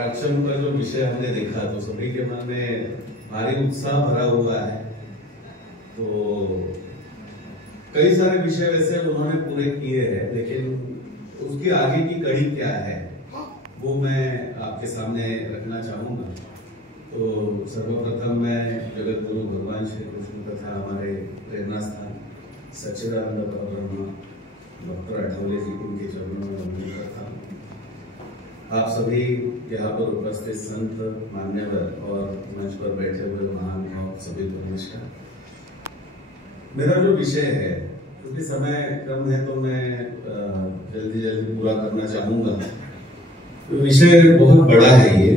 प्राक्षण का जो विषय हमने देखा तो सभी के मन में भारी उत्साह भरा हुआ है। तो कई सारे विषय वैसे उन्होंने पूरे किए हैं, लेकिन उसके आगे की कड़ी क्या है वो मैं आपके सामने रखना चाहूंगा। तो सर्वप्रथम मैं जगत गुरु भगवान श्री कृष्ण तथा हमारे प्रेरणा स्थान सच्चिदानंद परब्रह्म डॉक्टर अठौले जी उनके चरणों में वंदन करता हूँ। आप सभी यहाँ पर उपस्थित संत, मान्यवर और मंच पर बैठे हुए महानुभाव सभी को नमस्कार। मेरा जो विषय है, क्योंकि समय कम है तो मैं जल्दी जल्दी पूरा करना चाहूंगा। विषय बहुत बड़ा है ये।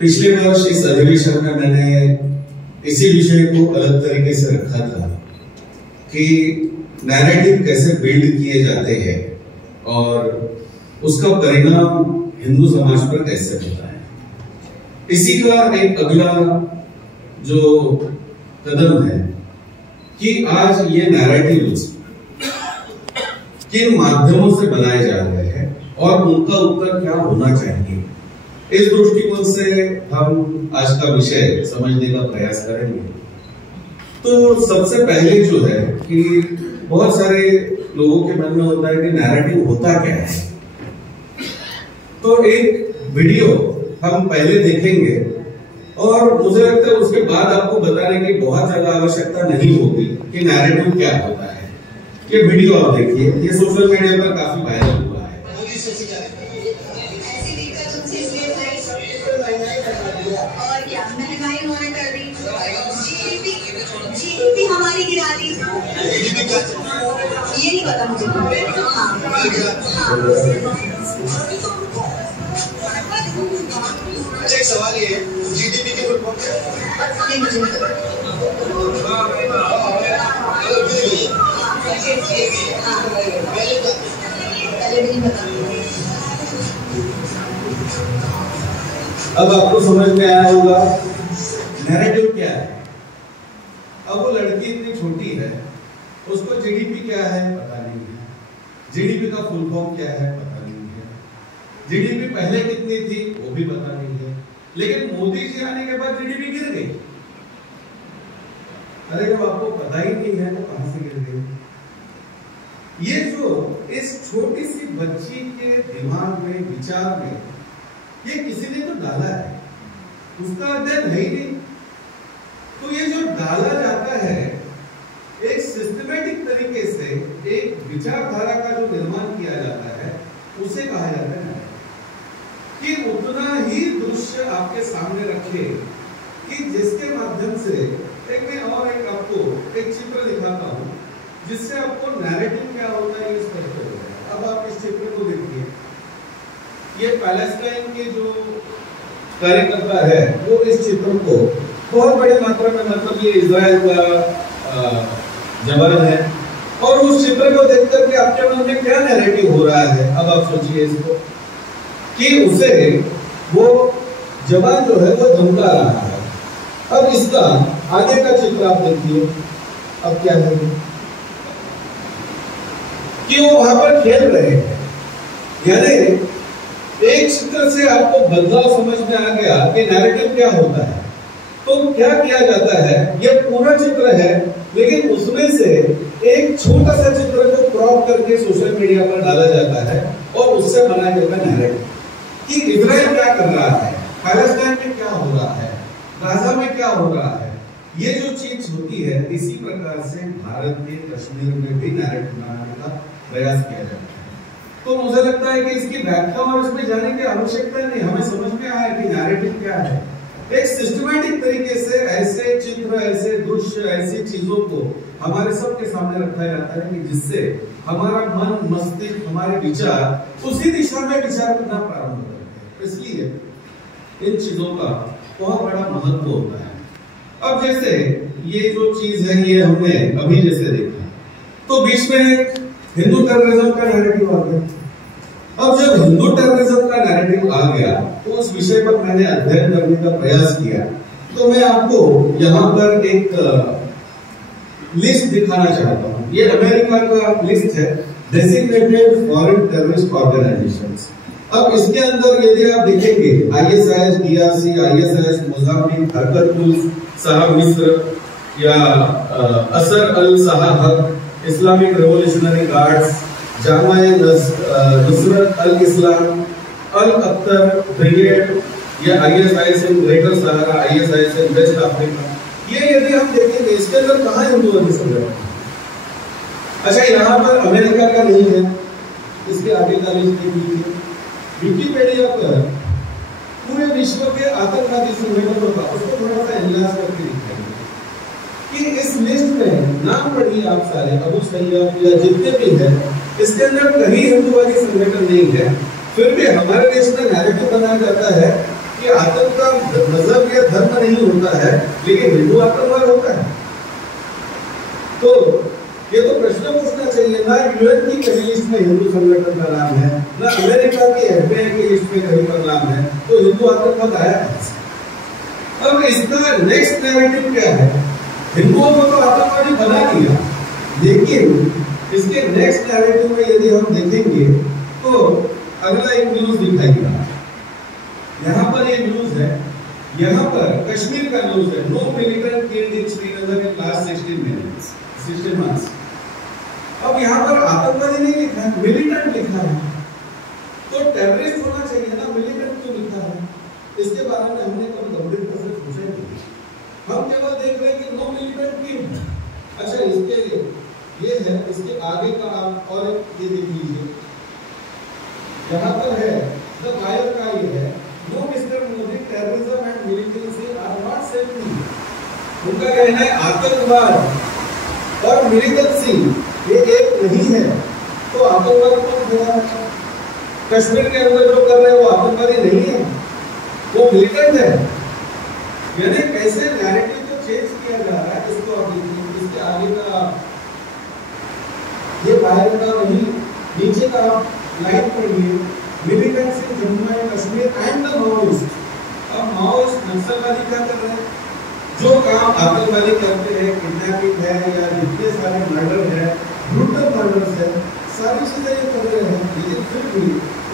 पिछले वर्ष इस अधिवेशन में मैंने इसी विषय को अलग तरीके से रखा था कि नैरेटिव कैसे बिल्ड किए जाते हैं और उसका परिणाम हिंदू समाज पर कैसे होता है। इसी का एक अगला जो कदम है कि आज ये नैरेटिव्स किन माध्यमों से बनाए जा रहे हैं और उनका उत्तर क्या होना चाहिए। इस दृष्टिकोण से हम आज का विषय समझने का प्रयास करेंगे। तो सबसे पहले जो है कि बहुत सारे लोगों के मन में होता है कि नैरेटिव होता क्या है। तो एक वीडियो हम पहले देखेंगे और मुझे लगता है उसके बाद आपको बताने की बहुत ज्यादा आवश्यकता नहीं होगी कि नैरेटिव क्या होता है। ये वीडियो आप देखिए, ये सोशल मीडिया पर काफी वायरल हुआ है। और क्या महंगाई उन्होंने कर दी, जीडीपी हमारी गिरा दी। ये नहीं पता मुझे। अच्छा, एक सवाल ये है, जीडीपी के फुल फॉर्म ये मुझे नहीं पता। पहले भी नहीं पता। अब आपको समझ में आया होगा नैरेटिव क्या है। अब वो लड़की इतनी छोटी है, उसको जीडीपी क्या है पता नहीं है, जीडीपी का फुल फॉर्म क्या है पता नहीं है, जीडीपी पहले कितनी थी वो भी पता नहीं है। लेकिन मोदी जी आने के बाद जीडीपी गिर गई। अरे जब आपको पता ही नहीं है तो कहां से गिर गई। ये जो इस छोटी सी बच्ची के दिमाग में, विचार में ये किसी ने तो डाला है, उसका अध्ययन है ही नहीं। तो ये जो डाला जाता है एक सिस्टमेटिक तरीके से, एक विचारधारा का जो निर्माण किया जाता है उसे कहा जाता है कि उतना ही दृश्य आपके सामने रखे कि जिसके माध्यम से मैं और एक आपको एक चित्र दिखाता हूं जिससे आपको नैरेटिव क्या होता है ये स्पष्ट हो जाए। अब आप इस चित्र को देखिए, ये पैलेस्टाइन के जो कार्यकर्ता है वो इस चित्र को बहुत बड़ी मात्रा में, मतलब ये इजराइल का जबर है, और उस चित्र को देख करके आपके मन में क्या नैरेटिव हो रहा है। अब आप सोचिए इसको कि उसे वो जवान जो है वो धमका रहा है। अब इसका आगे का चित्र आप देखिए, अब क्या है कि वो वहां पर खेल रहे हैं। यानी एक चित्र से आपको बदलाव समझ में आ गया कि नैरेटिव क्या होता है। तो क्या किया जाता है, ये पूरा चित्र है लेकिन उसमें से एक छोटा सा चित्र को क्रॉप करके सोशल मीडिया पर डाला जाता है और उससे बनाया जाता है नैरेटिव कि इजराइल क्या कर रहा है, पैलेस्टाइन में क्या हो रहा है, गाजा में क्या हो रहा है। ये जो चीज होती है, इसी प्रकार से भारत के कश्मीर में भी नैरेटिव बनाने का प्रयास किया जाता है। तो मुझे लगता है कि इसकी व्याख्या और इसमें जाने की आवश्यकता नहीं, हमें समझ में आया कि नैरेटिव क्या है। एक सिस्टमैटिक तरीके से ऐसे चित्र, ऐसे दृश्य, ऐसी चीजों को हमारे सबके सामने रखा जाता है कि जिससे हमारा मन, मस्तिष्क, हमारे विचार उसी दिशा में विचार करना प्रारंभ करते हैं। इसलिए इन चीजों का बहुत बड़ा महत्व होता है। अब जैसे ये जो चीज है ये हमने अभी जैसे देखा, तो बीच में हिंदू टेररिज्म का नैरेटिव आ गया। अब जब हिंदू टेररिज्म का नैरेटिव आ गया तो उस विषय पर मैंने अध्ययन करने का प्रयास किया। तो मैं आपको यहाँ पर एक लिस्ट दिखाना चाहता हूँ। ये अमेरिका का लिस्ट है, डेजिग्नेटेड फॉरेन टेररिस्ट ऑर्गेनाइजेशंस। अब इसके अंदर यदि आप देखेंगे ISIS DRC, ISIS मोजाम्बिक, हरकत-उल सहा मिस्र या असर अल सहा हक, इस्लामिक रेवोल्यूशनरी गार्ड्स, जामाए नुसरत अल इस्लाम, अल अख्तर ब्रिगेड या ISIS in greater Sahara, ISIS in waste Africa, ये यदि हम देखेंगे इसके अंदर कहाँ हिंदुओं की संगठन? अच्छा, यहाँ पर अमेरिका का नहीं है, इसके आगे का लिस्ट देख लीजिए। विकिपीडिया पर पूरे विश्व के आतंकवादी संगठनों का उसको थोड़ा सा एनालाइज करके दिखाएंगे कि इस लिस्ट में नाम पढ़िए आप सारे, अबू सैयद या जितने भी है, इसके अंदर कहीं हिंदुवादी संगठन नहीं है। फिर भी हमारे देश में नैरेटिव बनाया जाता है कि आतंक का मजहब या धर्म नहीं होता है, लेकिन हिंदू आतंकवाद होता है। तो ये तो प्रश्न पूछना चाहिए ना, यूएन की कहीं लिस्ट में हिंदू संगठन का नाम है, ना अमेरिका की FBI की लिस्ट में कहीं पर नाम है, तो हिंदू आतंकवाद आया है। अब इसका नेक्स्ट नैरेटिव क्या है? हिंदुओं को तो आतंकवादी बना दिया, लेकिन इसके नेक्स्ट नैरेटिव में यदि हम देखेंगे तो अगला एक न्यूज दिखाएगा। यहाँ पर एक न्यूज है, यहाँ पर कश्मीर का न्यूज है, no militant killed in Srinagar in last 16 months। अब यहाँ पर आतंकवादी नहीं लिखा है, मिलिटेंट लिखा है, तो टेररिस्ट होना चाहिए ना, मिलिटेंट क्यों लिखा है? इसके बारे में हमने कभी गंभीरता से सोचा नहीं। हम केवल देख रहे हैं कि नो मिलिटेंट किल्ड। अच्छा, इसके ये है, इसके आगे का आप और ये देख लीजिए, यहाँ पर है द वायर का ये है, no mister Modi, terrorism and militancy are not same thing. उनका कहना है आतंकवाद और मिलिटेंसी ये एक नहीं है, तो आतंकवाद कौन है? कश्मीर के अंदर जो कर रहे हैं वो आतंकवादी नहीं है, वो मिलिटेंट है। यानी कैसे नैरेटिव को चेंज किया जा रहा है, इसको आप देखिए। इसके आगे का ये बाहर का वही नीचे का लाइन पढ़िए, militants in Jammu and Kashmir and the Maoist. अब माओइस्ट नक्सलवादी क्या कर रहे हैं? जो काम आतंकवादी करते हैं, किडनैपिंग है या जितने सारे मर्डर है, ब्रूटल मर्डर्स है, सारी चीजें ये कर रहे हैं, लेकिन फिर भी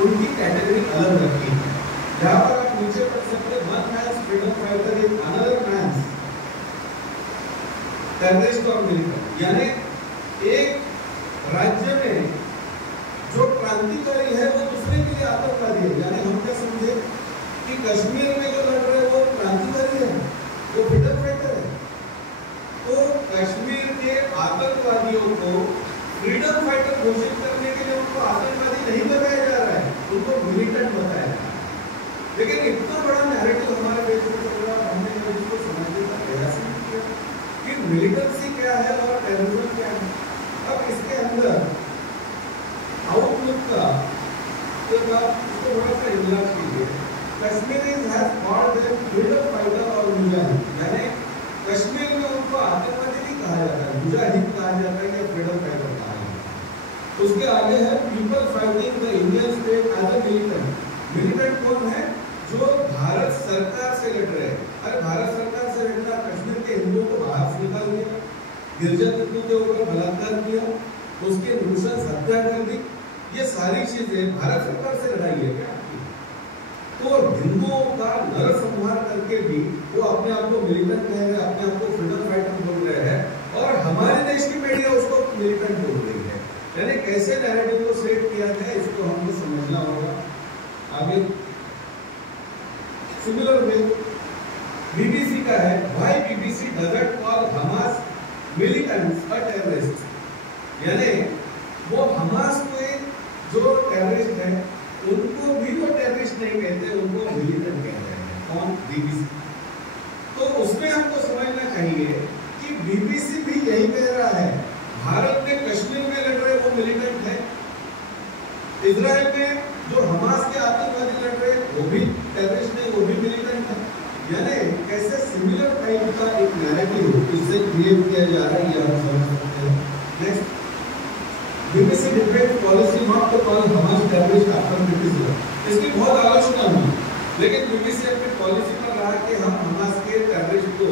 उनकी कैटेगरी अलग रखी है। यहाँ पर आप नीचे पढ़ सकते हैं, one man's freedom fighter is another man's terrorist और मिलिटेंट। यानी एक राज्य में जो क्रांतिकारी है वो दूसरे के लिए आतंकवादी है। यानी हम क्या समझे कि कश्मीर में जो लड़ रहे हैं वो क्रांतिकारी है, वो फ्रीडम फाइटर है। तो कश्मीर के आतंकवादियों को फ्रीडम फाइटर घोषित करने के लिए उनको आतंकवादी नहीं बताया जा रहा है, उनको मिलिटेंट बताया जा रहा है। लेकिन इतना बड़ा नैरेटिव हमारे देश में चल रहा है, हमने कभी इसको समझने का प्रयास नहीं किया कि मिलिटेंसी क्या है और टेररिज्म क्या है। अब इसके अंदर आउटलुक का एक आप इसको थोड़ा सा इलाज कीजिए। Kashmiris has called them freedom fighter और मुजाहिद। यानी कश्मीर में उनको आतंकवादी नहीं कहा जाता है, मुजाहिद कहा जाता है या फ्रीडम फाइटर कहा जाता है। उसके आगे है people fighting the Indian state as a militant. Militant कौन है? जो भारत सरकार से लड़ रहे हैं। अरे भारत सरकार से लड़ना, कश्मीर के हिंदुओं को बाहर से निकाल दिया, गिरजा तत्वों के ऊपर बलात्कार किया, उसके नृशंस हत्या कर दी, ये सारी चीजें भारत सरकार से लड़ाई है क्या? तो हिंदुओं का नरसंहार करके भी वो अपने आप को मिलिटेंट कह रहे हैं, अपने आप को फ्रीडम फाइटर बोल रहे हैं, और हमारे देश की मीडिया उसको मिलिटेंट बोल रही है। यानी कैसे नैरेटिव को सेट किया गया, इसको हमको समझना होगा। आगे सिमिलर वे बीबीसी का है, why BBC doesn't call Hamas militants a terrorist. यानी वो हमास को जो टेररिस्ट है उनको भी वो टेररिस्ट नहीं कहते, उनको मिलिटेंट कहते हैं। कौन? बीबीसी। तो उसमें हमको समझना चाहिए कि बीबीसी भी यही कह रहा है, भारत में कश्मीर में लड़ रहे वो मिलिटेंट है, इजराइल में जो हमास के आतंकवादी लड़ रहे वो भी टेररिस्ट नहीं, वो भी मिलिटेंट है। यानी कैसे सिमिलर टाइप का एक नैरेटिव इससे क्रिएट किया जा रहा है, ये हम समझ सकते हैं। Next, BBC defence policy not to call Hamas terrorist after criticism. इसकी बहुत आलोचना हुई, लेकिन BBC अपनी पॉलिसी पर रहा कि हम हमास के टेररिस्ट को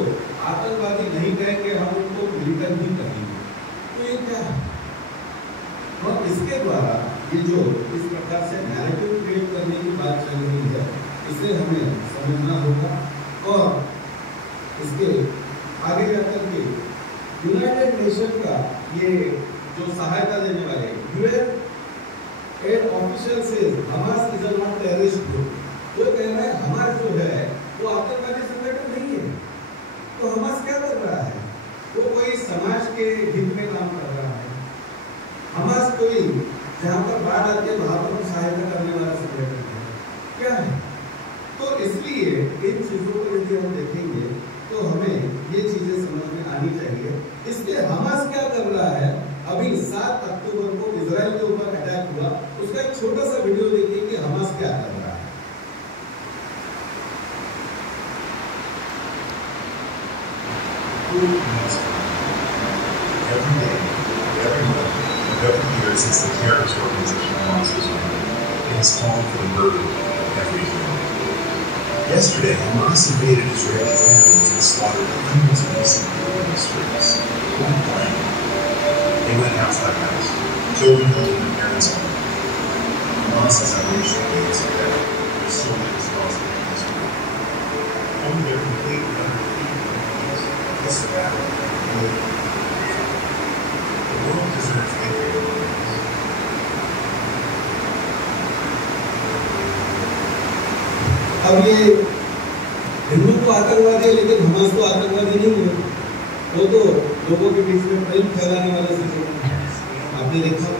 आतंकवादी नहीं कहेंगे, हम उनको मिलिटेंट ही कहेंगे। तो ये क्या है? और इसके द्वारा ये जो इस प्रकार से नैरेटिव क्रिएट करने की यूनाइटेड नेशन का ये जो सहायता देने वाले यूएन एड ऑफिशियल से Hamas is not terrorist group, वो कह रहा है हमास जो है वो आतंकवादी संगठन नहीं है। तो हमास क्या कर रहा है? वो कोई समाज के हित में काम कर रहा है। हमास कोई जहाँ पर बाढ़ आती है वहां पर सहायता करने वाला संगठन है क्या है? तो इसलिए इन चीजों को यदि हम देखेंगे तो हमें ये चीजें समझ में आनी चाहिए। इसलिए हमास क्या कर रहा है? अभी 7 अक्टूबर को इजराइल के ऊपर अटैक हुआ, उसका एक छोटा सा वीडियो देखिए कि हमास क्या कर रहा है। Every day, every month, every year since the terrorist organization Hamas was founded, it has called for the murder of every human. Yesterday, Hamas invaded Israeli towns and slaughtered hundreds of innocent people in the streets. Point blank. They went house by house, children holding their parents' home. Hamas has unleashed the gates of hell. Their soul is lost in history. Only their complete and utter defeat this battle will the world deserves victory. अब ये हिंदू तो आतंकवादी है लेकिन Hamas तो आतंकवादी नहीं है। वो तो लोगों के बीच में प्रेम फैलाने वाला सिस्टम है। आपने देखा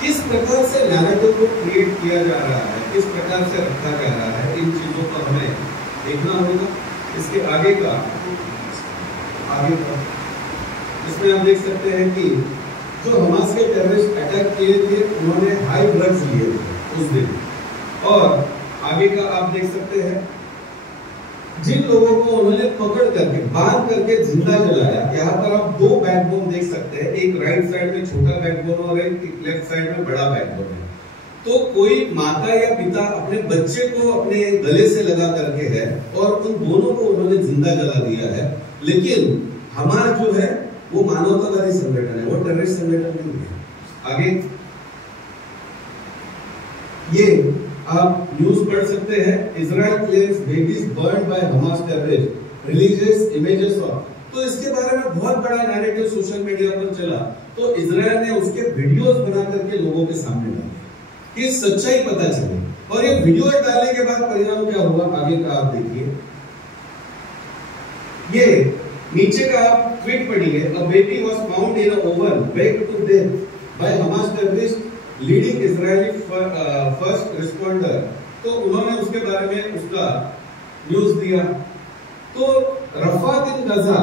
किस प्रकार से नैरेटिव को क्रिएट किया जा रहा है, किस प्रकार से रखा जा रहा है, इन चीजों को हमें देखना होगा। इसके आगे का इसमें आप देख सकते हैं कि जो हमास के टेररिस्ट अटैक किए थे उन्होंने हाई ड्रग्स लिए थे उस दिन। और आगे का आप देख सकते हैं जिन लोगों को उन्होंने पकड़ करके बांध करके जिंदा जलाया। यहाँ पर आप 2 बैकबोन देख सकते हैं, एक राइट साइड में छोटा बैकबोन और एक लेफ्ट साइड में बड़ा बैकबोन है। तो कोई माता या पिता अपने बच्चे को अपने गले से लगा करके है और उन दोनों को उन्होंने जिंदा जला दिया है। लेकिन हमारा जो है वो मानवतावादी संगठन है, वो टेररिस्ट संगठन नहीं है। आगे ये आप न्यूज पढ़ सकते हैं, Israel claims babies burned by Hamas terrorist religious images of. तो इसके बारे में बहुत बड़ा नैरेटिव सोशल मीडिया पर चला, तो इजराइल ने उसके वीडियोस बना करके लोगों के सामने डाले कि सच्चाई पता चले। और ये वीडियो डालने के बाद परिणाम क्या हुआ आगे का आप देखिए। ये नीचे का आप ट्वीट पढ़िए, a baby was found in a oven baked to death by Hamas terrorist leading Israeli first responder. तो उन्होंने उसके बारे में उसका न्यूज दिया। तो रफात इन गजा,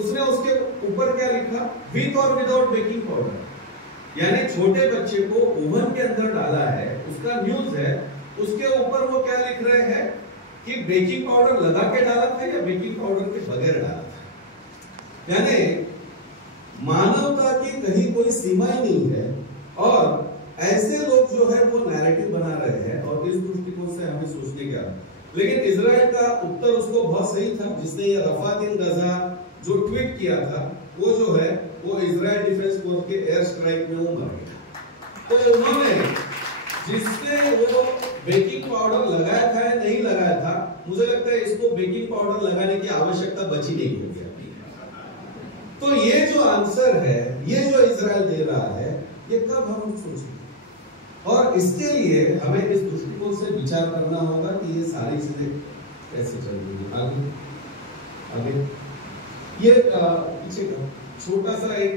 उसने उसके ऊपर क्या लिखा, विथ और विदाउट बेकिंग पाउडर। यानी छोटे बच्चे को ओवन के अंदर डाला है, उसका न्यूज है। उसके ऊपर वो क्या लिख रहे हैं कि बेकिंग पाउडर लगा के डाला था या बेकिंग पाउडर के बगैर डाला था। यानी मानवता की कहीं कोई सीमा ही नहीं है। और ऐसे लोग जो है वो नैरेटिव बना रहे हैं और इस दृष्टिकोण से हमें सोचने का। लेकिन इजराइल का उत्तर उसको बहुत सही था, जिसने ये रफात इन गजा जो ट्वीट किया था वो जो है वो इजराइल डिफेंस फोर्स के एयर स्ट्राइक में वो मर गया। तो उन्होंने जिसने वो बेकिंग पाउडर लगाया था या नहीं लगाया था, मुझे लगता है इसको बेकिंग पाउडर लगाने की आवश्यकता बची नहीं होगी। तो ये जो आंसर है, ये जो इजराइल दे रहा है, ये कब हम सोचेंगे। और इसके लिए हमें इस दृष्टिकोण से विचार करना होगा कि ये सारी चीजें कैसे चल रही है। आगे ये पीछे का छोटा सा एक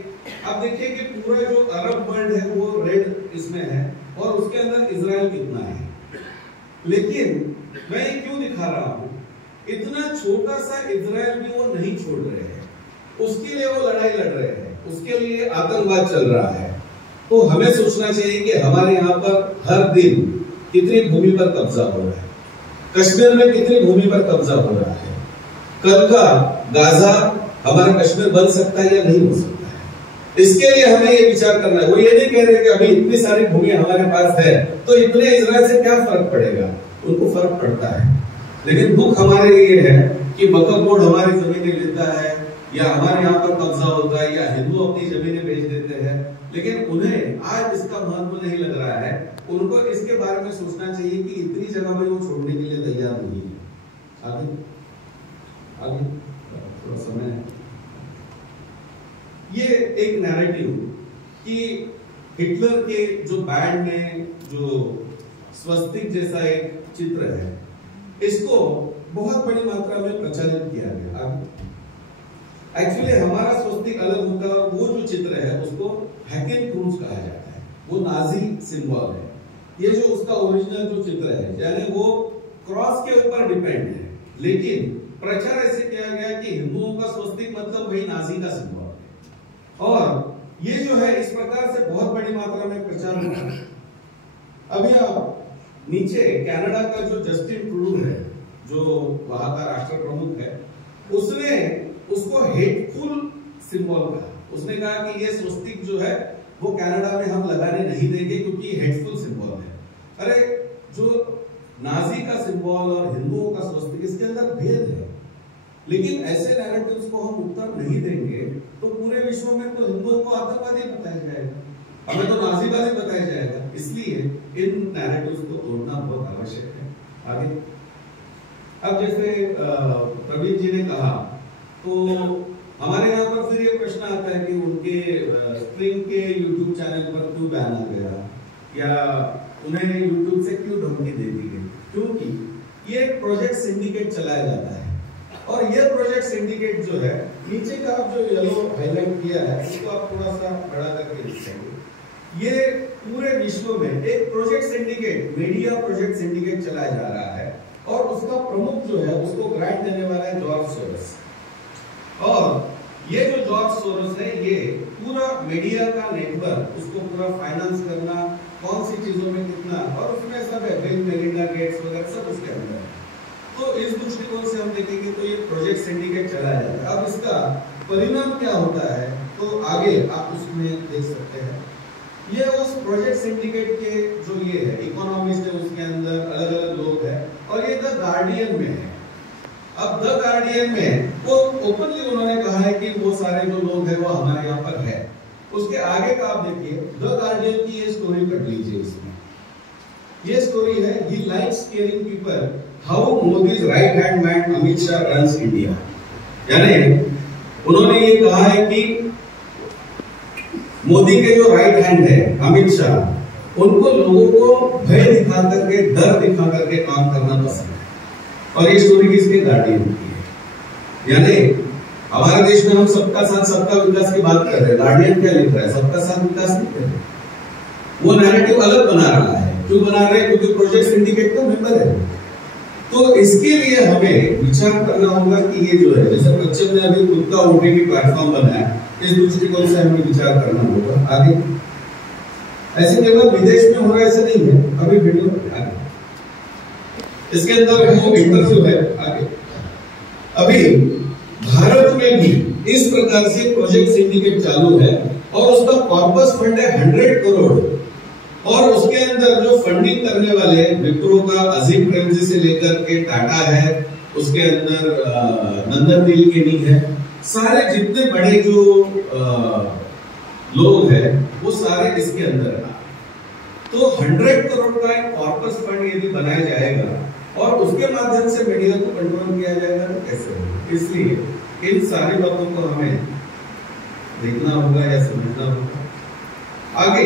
आप देखिए कि पूरा जो अरब वर्ल्ड है वो रेड इसमें है और उसके अंदर इजराइल कितना है। लेकिन मैं ये क्यों दिखा रहा हूं, इतना छोटा सा इजराइल भी वो नहीं छोड़ रहे हैं, उसके लिए वो लड़ाई लड़ रहे हैं, उसके लिए आतंकवाद चल रहा है। तो हमें सोचना चाहिए कि हमारे यहाँ पर हर दिन कितनी भूमि पर कब्जा हो रहा है, कश्मीर में कितनी भूमि पर कब्जा हो रहा है, कल का गाजा हमारा कश्मीर बन सकता है या नहीं हो सकता है। इसके लिए हमें ये विचार करना है। वो ये नहीं कह रहे कि अभी इतनी सारी भूमि हमारे पास है तो इतने इजराइल से क्या फर्क पड़ेगा, उनको फर्क पड़ता है। लेकिन दुख हमारे लिए है कि वक्फ बोर्ड हमारी जमीनें लेता है या हमारे यहाँ पर कब्जा होता है या हिंदू अपनी जमीनें बेच देते हैं, लेकिन उन्हें आज इसका महत्व नहीं लग रहा है। उनको इसके बारे में सोचना चाहिए कि इतनी जगह में वो छोड़ने के लिए तैयार नहीं है। आगे थोड़ा समय है। एक नैरेटिव कि हिटलर के जो बैंड में जो स्वस्तिक जैसा एक चित्र है, इसको बहुत बड़ी मात्रा में प्रचारित किया गया। एक्चुअली हमारा स्वस्तिक अलग होता है, वो जो चित्र है उसको हैकेन क्रूज कहा जाता है, वो नाजी सिंबल है। ये जो उसका ओरिजिनल जो चित्र है, यानी वो क्रॉस के ऊपर डिपेंड है, लेकिन प्रचार ऐसे किया गया कि हिंदुओं का स्वस्तिक मतलब वही नाजी का सिंबल है, और ये जो है इस प्रकार से बहुत बड़ी मात्रा में प्रचार हुआ। अभी आप नीचे कनाडा का जो जस्टिन ट्रूडो है, जो वहां का राष्ट्र प्रमुख है, उसने उसको हेटफुल सिंबल कहा। उसने कहा कि ये स्वस्तिक जो है वो कनाडा में हम लगाने नहीं देंगे क्योंकि हेटफुल सिंबल है। अरे जो नाजी का सिंबल और हिंदुओं का स्वस्तिक, इसके अंदर भेद है, लेकिन ऐसे नैरेटिव्स को हम उत्तर नहीं देंगे तो पूरे विश्व में तो हिंदुओं को आतंकवादी बताया जाएगा, हमें तो नाजीवादी बताया जाएगा। इसलिए इन नैरेटिव्स को तोड़ना बहुत आवश्यक है। आगे अब जैसे प्रवीण जी ने कहा, तो हमारे यहाँ पर फिर ये प्रश्न आता है कि उनके स्प्रिंग के YouTube चैनल पर क्यों बैन आ गया, या उन्हें YouTube से क्यों धमकी दे दी गई? क्योंकि ये प्रोजेक्ट सिंडिकेट चलाया जाता है, और ये प्रोजेक्ट सिंडिकेट जो है, नीचे का आप जो येलो हाईलाइट किया है उसको आप थोड़ा सा बड़ा करके दिखाएंगे। ये पूरे विश्व में एक project syndicate, media project syndicate चलाया जा रहा है, और उसका प्रमुख जो है उसको ग्रांट देने वाला है जॉर्ज सोरोस। और ये जो जॉर्ज सोरोस है, ये पूरा मीडिया का नेटवर्क, उसको पूरा फाइनेंस करना, कौन सी चीजों में कितना, और उसमें सब है, बिल मेलिंडा गेट्स वगैरह सब उसके अंदर है। तो इस दृष्टिकोण से हम देखेंगे तो ये प्रोजेक्ट सिंडिकेट चलाया जाता है। अब इसका परिणाम क्या होता है, तो आगे आप उसमें देख सकते हैं। ये उस प्रोजेक्ट सिंडिकेट के जो ये है इकोनॉमिस्ट है, उसके अंदर अलग अलग लोग हैं, और ये द गार्डियन में है। अब द गार्डियन में वो ओपनली उन्होंने कहा है कि वो सारे जो लोग हैं वो हमारे यहाँ पर है। उसके आगे का आप देखिए, द गार्डियन की ये स्टोरी पढ़ लीजिए। इसमें ये स्टोरी है, he likes caring people, how Modi's right hand man Amit Shah runs India. यानी उन्होंने ये कहा है कि मोदी के जो राइट हैंड है अमित शाह, उनको लोगों को भय दिखा करके, डर दिखा करके काम करना पसंद है। और ये स्टोरी किसके? गार्डियन की है। यानी हमारे देश में हम सबका साथ सबका विकास की बात कर रहे हैं, गार्डियन क्या लिख रहा है? सबका साथ विकास नहीं कर रहे, वो नैरेटिव अलग बना रहा है। क्यों बना रहे हैं? क्योंकि प्रोजेक्ट सिंडिकेट का मेंबर है। तो इसके लिए हमें विचार करना होगा कि ये जो है, जैसे बच्चे ने अभी खुद का ओटीटी प्लेटफॉर्म बनाया, इस दृष्टिकोण से हमें विचार करना होगा। आगे ऐसे केवल विदेश में हो रहा है ऐसे नहीं है। अभी वीडियो आगे इसके अंदर वो इंटरव्यू है। आगे अभी भारत में भी इस प्रकार से प्रोजेक्ट सिंडिकेट चालू है, और उसका कॉर्पस फंड है 100 करोड़, और उसके अंदर जो फंडिंग करने वाले विप्रो का अजीम प्रेमजी से लेकर के टाटा है, उसके अंदर नंदन नीलकेनी है, सारे जितने बड़े जो लोग हैं वो सारे इसके अंदर है। तो 100 करोड़ का एक कॉर्पस फंड यदि बनाया जाएगा और उसके माध्यम से मीडिया को कंट्रोल किया जाएगा तो कैसे होगा? इसलिए इन सारी बातों को हमें देखना होगा या समझना होगा। आगे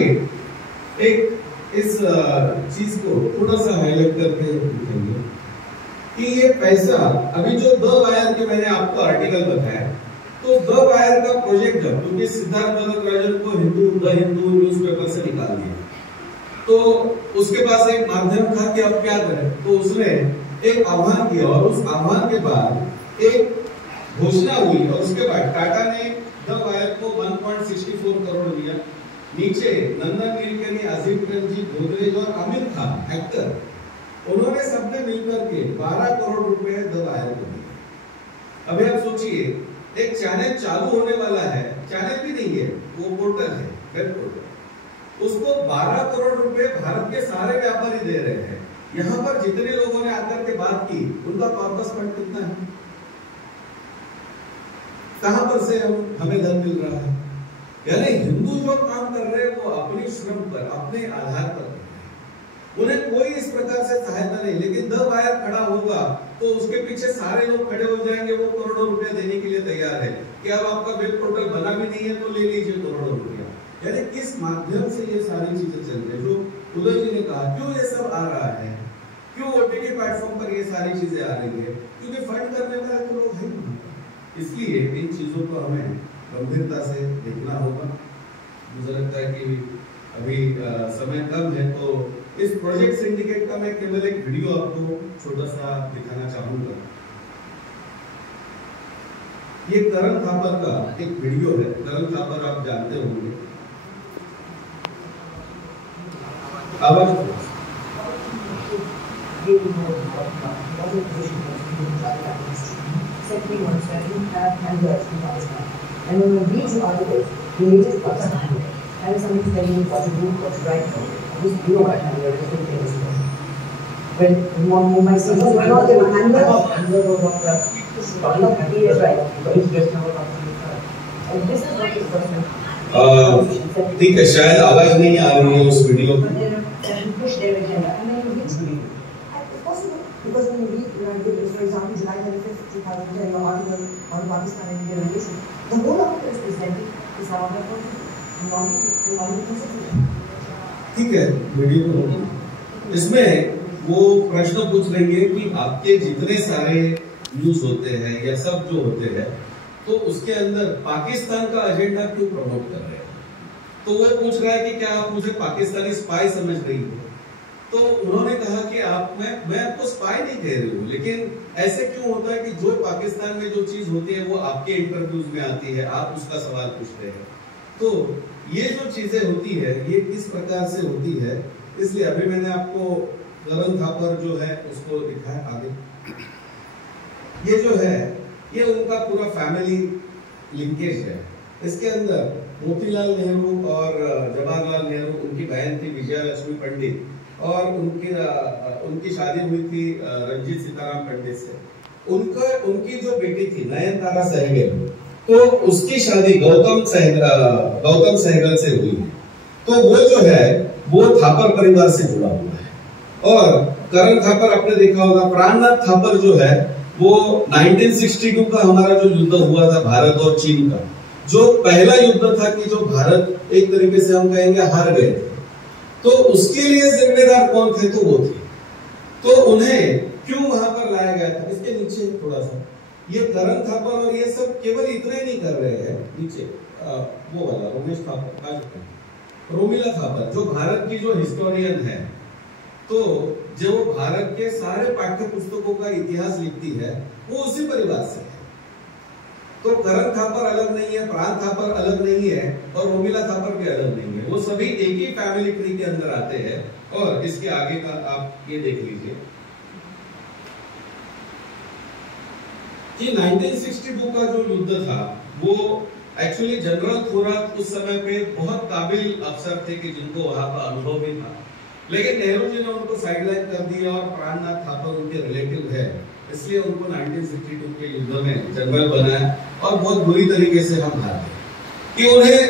एक इस चीज को थोड़ा सा हाईलाइट करके दिखेंगे कि ये पैसा, अभी जो द वायर के मैंने आपको आर्टिकल बताया, तो द वायर का प्रोजेक्ट जब, क्योंकि सिद्धार्थ मल्होत्रा को द हिंदू न्यूज़पेपर से निकाल दिया, तो उसके पास एक माध्यम था कि अब क्या करें, तो उसने एक आह्वान किया, और उस आह्वान के बाद एक घोषणा हुई, और उसके बाद टाटा ने द वायर को 1.64 करोड़ दिया। नीचे नंदन नीलकेनी, अजीम प्रेमजी, गोदरेज और आमिर खान एक्टर, उन्होंने सबने मिलकर के 12 करोड़ रुपए द वायर को दिए। अभी आप सोचिए, एक चैनल चालू होने वाला है, चैनल भी नहीं है, वो पोर्टल है, वेब पोर्टल, उसको 12 करोड़ रुपए भारत के सारे व्यापारी दे रहे हैं। यहाँ पर जितने लोगों ने आकर के बात की, उनका कॉर्पस फंड कितना है? कहां पर से हमें धन मिल रहा है? यानी हिंदू जो काम कर रहे हैं वो अपनी श्रम पर, अपने आधार पर कर रहे हैं। उन्हें कोई इस प्रकार से सहायता नहीं, लेकिन द बायर खड़ा होगा तो उसके पीछे सारे लोग खड़े हो जाएंगे, वो करोड़ों रुपया देने के लिए तैयार है कि अब आपका वेब पोर्टल बना भी नहीं है तो ले लीजिए करोड़ों रुपया। यानी किस माध्यम से ये सारी चीजें चल रही है, जो उदय जी ने कहा क्यों ये सब आ रहा है, क्यों ओटीटी प्लेटफॉर्म पर ये सारी चीजें आ रही है, क्योंकि फंड करने वाले तो लोग हैं नहीं। इसलिए इन चीजों को हमें गंभीरता से देखना होगा। मुझे लगता है कि अभी समय कम है, तो इस प्रोजेक्ट सिंडिकेट का मैं केवल एक वीडियो आपको छोटा सा दिखाना चाहूंगा। ये करण थापर का एक वीडियो है। करण थापर आप जानते होंगे। आवाज and when we read the articles, we just got some hand. And something telling you what to do, what to write. Just you know what hand you're just doing this. When Mumbai says, no, we're not going to handle it. Right. And this is what is personal. ठीक है, शायद आवाज नहीं आ रही है उस video But then push their agenda. And then you read the video. It's possible. Because when you read, for example, July 25th, 2010, your article on Pakistan and Indian relation, the whole article is presenting Islamabad point of view, ठीक है, video को इसमें वो प्रश्न पूछ रही है कि आपके जितने सारे न्यूज होते हैं या सब जो होते हैं, तो उसके अंदर पाकिस्तान का एजेंडा क्यों प्रमोट कर रहे हैं। तो वो पूछ रहा है कि क्या आप मुझे पाकिस्तानी स्पाई समझ रही हो। तो उन्होंने कहा कि मैं आपको स्पाई नहीं कह रही हूँ, लेकिन ऐसे क्यों होता है कि जो पाकिस्तान में जो चीज होती है वो आपके इंटरव्यूज में आती है, आप उसका सवाल पूछते हैं। तो ये जो चीजें होती है ये किस प्रकार से होती है, इसलिए अभी मैंने आपको करण थापर जो है उसको दिखाया आगे। ये जो है ये उनका पूरा फैमिली लिंकेज है। इसके अंदर मोतीलाल नेहरू और जवाहरलाल नेहरू, उनकी बहन थी विजया लक्ष्मी पंडित, और उनकी शादी हुई थी रंजीत सीताराम पंडित से। उनकी जो बेटी थी नयनतारा सहगल, तो उसकी शादी गौतम सहगल से हुई। तो वो जो है वो थापर परिवार से जुड़ा हुआ है। और करण थापर आपने देखा होगा, प्राणनाथ थापर जो है वो 1962 का हमारा जो युद्ध हुआ था भारत और चीन का, जो पहला युद्ध था कि जो भारत एक तरीके से हम कहेंगे हार गए थे, तो उसके लिए जिम्मेदार कौन थे, तो वो थे। तो उन्हें क्यों वहां पर लाया गया था, इसके नीचे थोड़ा सा ये करण थापर और ये सब केवल इतने नहीं कर रहे हैं, नीचे वो वाला रोमेश थापर, रोमिला थापर जो भारत की जो हिस्टोरियन है, तो जो भारत के सारे पाठ्य पुस्तकों का इतिहास लिखती है, वो उसी परिवार से है। तो करण थापर अलग नहीं है, प्राण थापर अलग नहीं है, और रोमिला थापर भी अलग नहीं है। वो सभी एक ही फैमिली ट्री के अंदर आते हैं। और इसके आगे का आप ये देख लीजिए कि 1962 का जो युद्ध था वो एक्चुअली जनरल थोरात उस समय पे बहुत काबिल अफसर थे कि जिनको वहां का अनुभव भी था, लेकिन नेहरू जी ने उनको साइडलाइन कर दिया और प्राणनाथ थापर उनके रिलेटिव है, इसलिए उनको 1962 के युद्ध में जनरल बनाया। और बहुत बुरी तरीके से हम हार गए कि उन्हें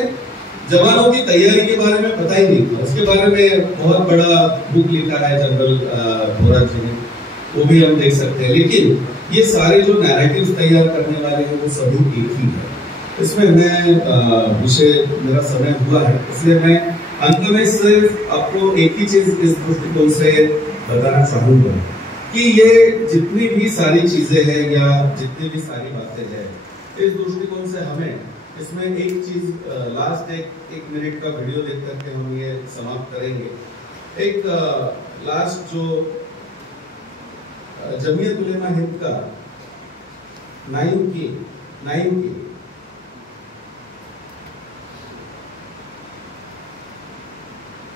जवानों की तैयारी के बारे में पता ही नहीं था। उसके बारे में बहुत बड़ा बुक लिखा है जनरल थोरात जी ने, वो भी हम देख सकते हैं। लेकिन ये सारे जो नैरेटिव्स तैयार करने वाले हैं वो सभी एक ही है। इसमें मैं विषय मेरा समय हुआ है, इसलिए मैं अंत में सिर्फ आपको एक ही चीज इस दृष्टिकोण से बताना चाहूंगा कि ये जितनी भी सारी चीजें हैं या जितनी भी सारी बातें हैं, इस दृष्टिकोण से हमें इसमें एक चीज लास्ट एक मिनट का वीडियो देख करके हम ये समाप्त करेंगे। एक लास्ट जो जमीयत उलेमा हिंद का 9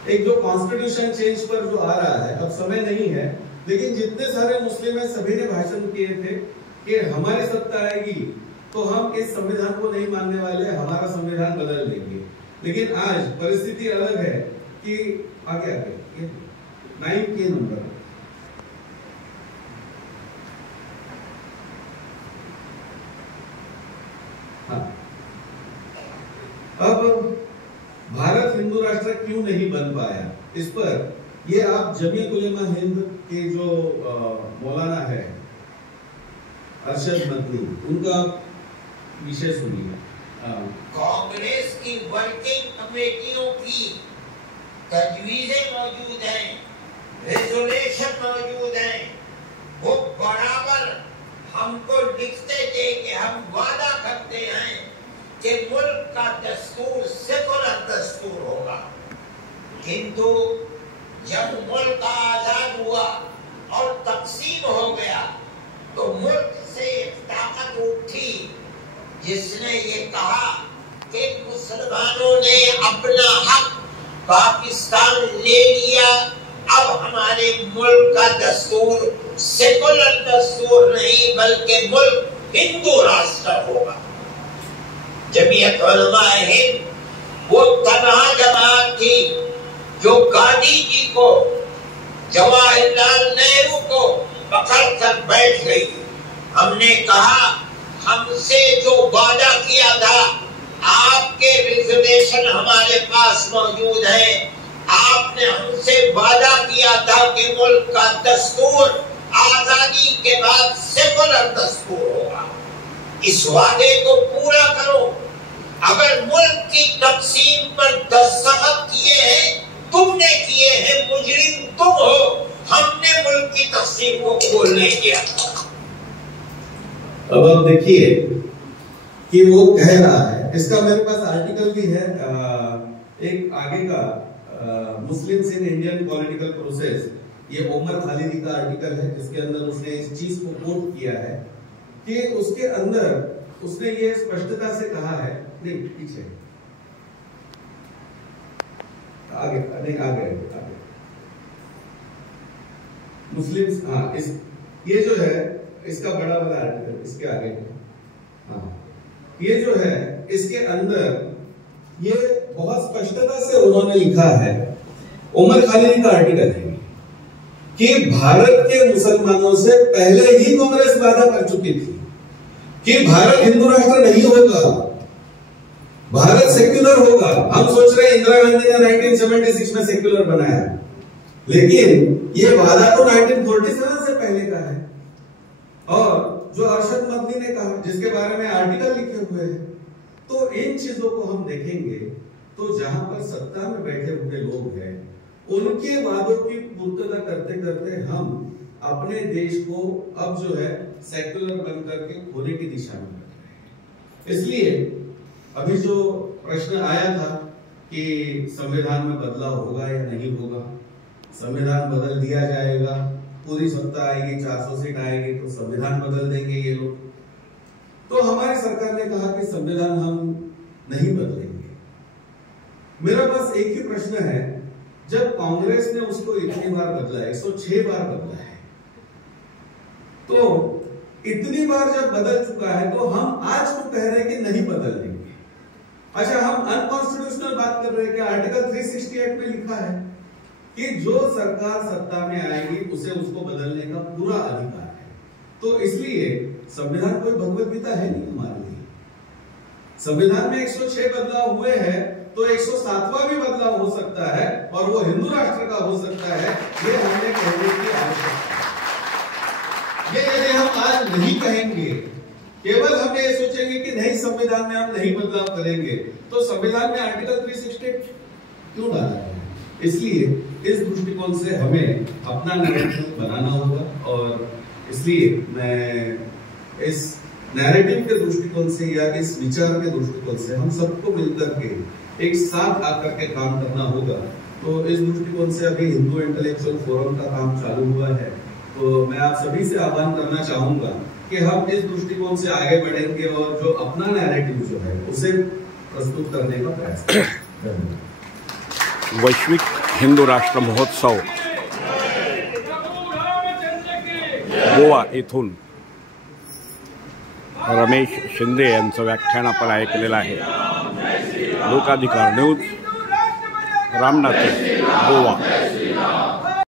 एक जो कॉन्स्टिट्यूशन चेंज पर जो आ रहा है, अब समय नहीं है, लेकिन जितने सारे मुस्लिम है सभी ने भाषण किए थे कि हमारी सत्ता आएगी तो हम इस संविधान को नहीं मानने वाले, हमारा संविधान बदल देंगे। लेकिन आज परिस्थिति अलग है कि आगे 9 नंबर अब भारत हिंदू राष्ट्र क्यों नहीं बन पाया, इस पर ये आप जमीयत उलेमा हिंद के जो मौलाना है अरशद मदनी, उनका विषय सुनिए। कांग्रेस की वर्किंग कमेटियों की तजवीजें मौजूद हैं, रेजोल्यूशन मौजूद हैं, वो बराबर हमको लिखते थे कि हम वादा करते हैं कि मुल्क का दस्तूर सेकुलर दस्तूर होगा। किंतु जब मुल्क आजाद हुआ और तकसीम हो गया तो मुल्क से एक ताकत उठी जिसने ये कहा कि मुसलमानों ने अपना हक पाकिस्तान ले लिया, अब हमारे मुल्क का दस्तूर सेकुलर दस्तूर नहीं बल्कि मुल्क हिंदू राष्ट्र होगा। जमीयत उलमा हिंद वो तनहा जमात थी जो गांधी जी को, जवाहरलाल नेहरू को पकड़ कर बैठ गई। हमने कहा हमसे जो वादा किया था, आपके रिजर्वेशन हमारे पास मौजूद है, आपने हमसे वादा किया था कि मुल्क का दस्तूर आजादी के बाद सेकुलर दस्तूर होगा, इस वादे को पूरा करो। अगर मुल्क की तकसीम पर दस्तखत किए हैं तुमने किए हैं, मुजरिम तुम हो, हमने मुल्क की तकसीम को खोलने किया। अब आप देखिए कि वो कह रहा है, इसका मेरे पास आर्टिकल भी है, एक आगे का Muslims in Indian political process, ये उमर खालिदी का आर्टिकल है, जिसके अंदर उसने इस चीज को कोट किया है कि उसके अंदर उसने ये स्पष्टता से कहा है, नहीं पीछे आगे, नहीं आगे मुस्लिम्स, हाँ इस ये जो है इसका बड़ा वाला आर्टिकल इसके आगे, हाँ ये जो है इसके अंदर ये बहुत स्पष्टता से उन्होंने लिखा है, उमर खालिदी का आर्टिकल है कि भारत के मुसलमानों से पहले ही कांग्रेस वादा कर चुकी थी कि भारत हिंदू राष्ट्र नहीं होगा, भारत सेक्युलर होगा। हम सोच रहे हैं इंदिरा गांधी ने 1976 में सेक्युलर बनाया, लेकिन ये वादा तो 1947 से पहले का है। और जो अरशद मदनी ने कहा, जिसके बारे में आर्टिकल लिखे हुए हैं, तो इन चीजों को हम देखेंगे तो जहां पर सत्ता में बैठे हुए लोग हैं उनके वादों की पूर्तता करते करते हम अपने देश को अब जो है सेक्युलर बन करके खोने की दिशा में बढ़ रहे हैं। इसलिए अभी जो प्रश्न आया था कि संविधान में बदलाव होगा या नहीं होगा, संविधान बदल दिया जाएगा, पूरी सत्ता आएगी, 400 सीट आएगी तो संविधान बदल देंगे ये लोग, तो हमारी सरकार ने कहा कि संविधान हम नहीं बदलेंगे। मेरा बस एक ही प्रश्न है, जब कांग्रेस ने उसको इतनी बार बदला है, 106 बार बदला है, तो इतनी बार जब बदल चुका है तो हम आज को कह रहे हैं कि नहीं बदल देंगे। अच्छा, हम अनकॉन्स्टिट्यूशनल बात कर रहे हैं कि आर्टिकल 368 में लिखा है कि जो सरकार सत्ता में आएगी उसे उसको बदलने का पूरा अधिकार है। तो इसलिए संविधान कोई भगवत गीता है नहीं हमारे लिए। संविधान में 106 बदलाव हुए हैं तो 107वां भी बदलाव हो सकता है और वो हिंदू राष्ट्र का हो सकता है, ये हमें कहने की आवश्यकता है। ये यदि हम आज नहीं कहेंगे, केवल हम ये सोचेंगे कि नहीं संविधान में हम नहीं बदलाव करेंगे, तो संविधान में आर्टिकल 368 क्यों डाला है? इसलिए इस दृष्टिकोण से हमें अपना नैरेटिव बनाना होगा और इसलिए मैं इस नैरेटिव के दृष्टिकोण से या इस विचार के दृष्टिकोण से हम सबको मिलकर के एक साथ आकर के काम करना होगा। तो इस दृष्टिकोण से अभी हिंदू इंटेलेक्चुअल फोरम का काम चालू हुआ है, तो मैं आप सभी से आह्वान करना चाहूंगा कि हम इस दृष्टिकोण से आगे बढ़ेंगे और जो अपना नैरेटिव जो है उसे प्रस्तुत करने का प्रयास करेंगे। वैश्विक हिंदू राष्ट्र महोत्सव गोवा येथून रमेश शिंदे यांचं व्याख्यान आपण ऐकलेलं आहे। लोकाधिकार न्यूज, रामनाथ, गोवा।